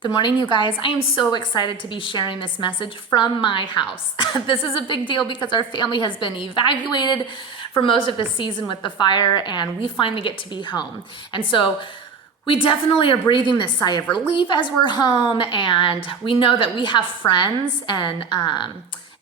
Good morning, you guys. I am so excited to be sharing this message from my house. This is a big deal because our family has been evacuated for most of the season with the fire, and we finally get to be home. And so we definitely are breathing this sigh of relief as we're home, and we know that we have friends and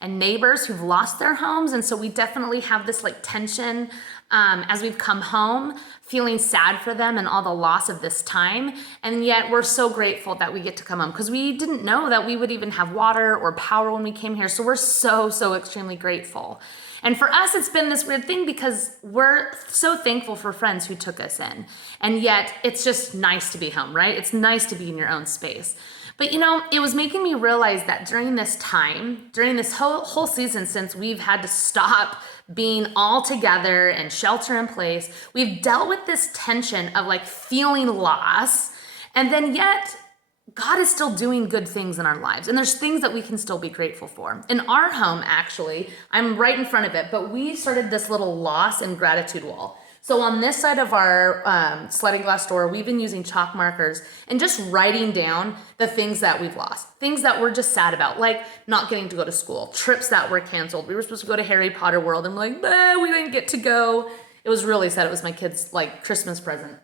neighbors who've lost their homes, and so we definitely have this tension as we've come home, feeling sad for them and all the loss of this time. And yet we're so grateful that we get to come home because we didn't know that we would even have water or power when we came here. So we're so extremely grateful. And for us, it's been this weird thing because we're so thankful for friends who took us in. And yet it's just nice to be home, right? It's nice to be in your own space. But it was making me realize that during this time, during this whole season, since we've had to stop being all together and shelter in place, we've dealt with this tension of feeling loss. And then yet God is still doing good things in our lives. And there's things that we can still be grateful for. In our home, actually, I'm right in front of it, but we started this little loss and gratitude wall. So on this side of our sliding glass door, we've been using chalk markers and just writing down the things that we've lost, things that we're just sad about, like not getting to go to school, trips that were canceled. We were supposed to go to Harry Potter World and we're we didn't get to go. It was really sad. It was my kid's Christmas present.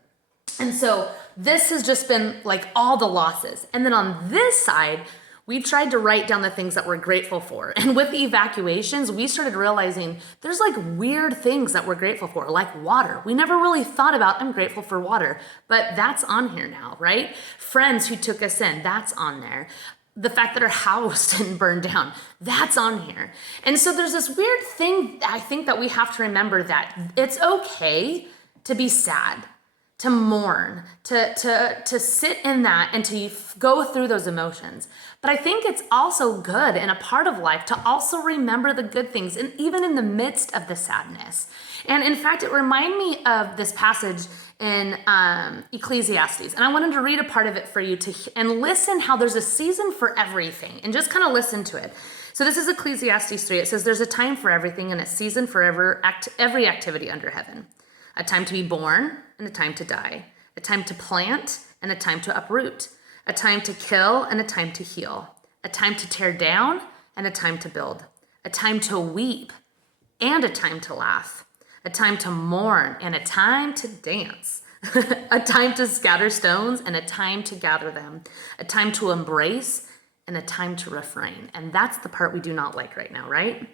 And so this has just been all the losses. And then on this side, we tried to write down the things that we're grateful for. And with the evacuations, we started realizing there's weird things that we're grateful for, like water. We never really thought about, I'm grateful for water, but that's on here now, right? Friends who took us in, that's on there. The fact that our house didn't burn down, that's on here. And so there's this weird thing, I think, that we have to remember, that it's okay to be sad, to mourn, to sit in that and to go through those emotions. But I think it's also good and a part of life to also remember the good things, and even in the midst of the sadness. And in fact, it reminded me of this passage in Ecclesiastes. And I wanted to read a part of it for you and listen how there's a season for everything, and just kind of listen to it. So this is Ecclesiastes 3. It says, there's a time for everything and a season for every activity under heaven. A time to be born and a time to die. A time to plant and a time to uproot. A time to kill and a time to heal. A time to tear down and a time to build. A time to weep and a time to laugh. A time to mourn and a time to dance. A time to scatter stones and a time to gather them. A time to embrace and a time to refrain. And that's the part we do not like right now, right?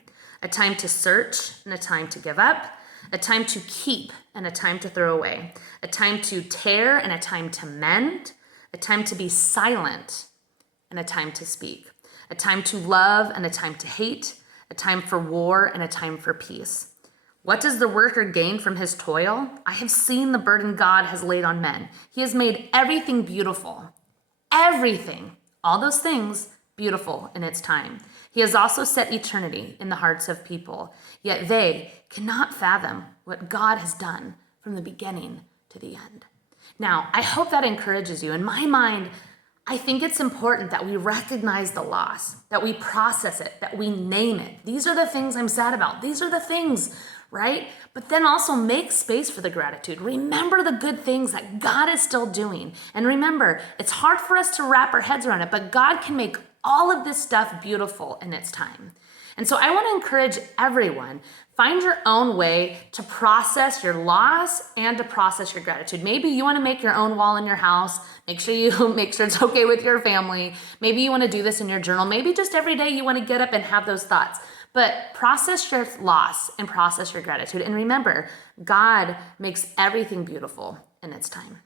A time to search and a time to give up. A time to keep and a time to throw away. A time to tear and a time to mend. A time to be silent and a time to speak. A time to love and a time to hate. A time for war and a time for peace. What does the worker gain from his toil? I have seen the burden God has laid on men. He has made everything beautiful. Everything, all those things, beautiful in its time. He has also set eternity in the hearts of people, yet they cannot fathom what God has done from the beginning to the end. Now, I hope that encourages you. In my mind, I think it's important that we recognize the loss, that we process it, that we name it. These are the things I'm sad about. These are the things, right? But then also make space for the gratitude. Remember the good things that God is still doing. And remember, it's hard for us to wrap our heads around it, but God can make all of this stuff beautiful in its time. And so I want to encourage everyone, find your own way to process your loss and to process your gratitude. Maybe you want to make your own wall in your house. Make sure it's okay with your family. Maybe you want to do this in your journal. Maybe just every day you want to get up and have those thoughts. But process your loss and process your gratitude. And remember, God makes everything beautiful in its time.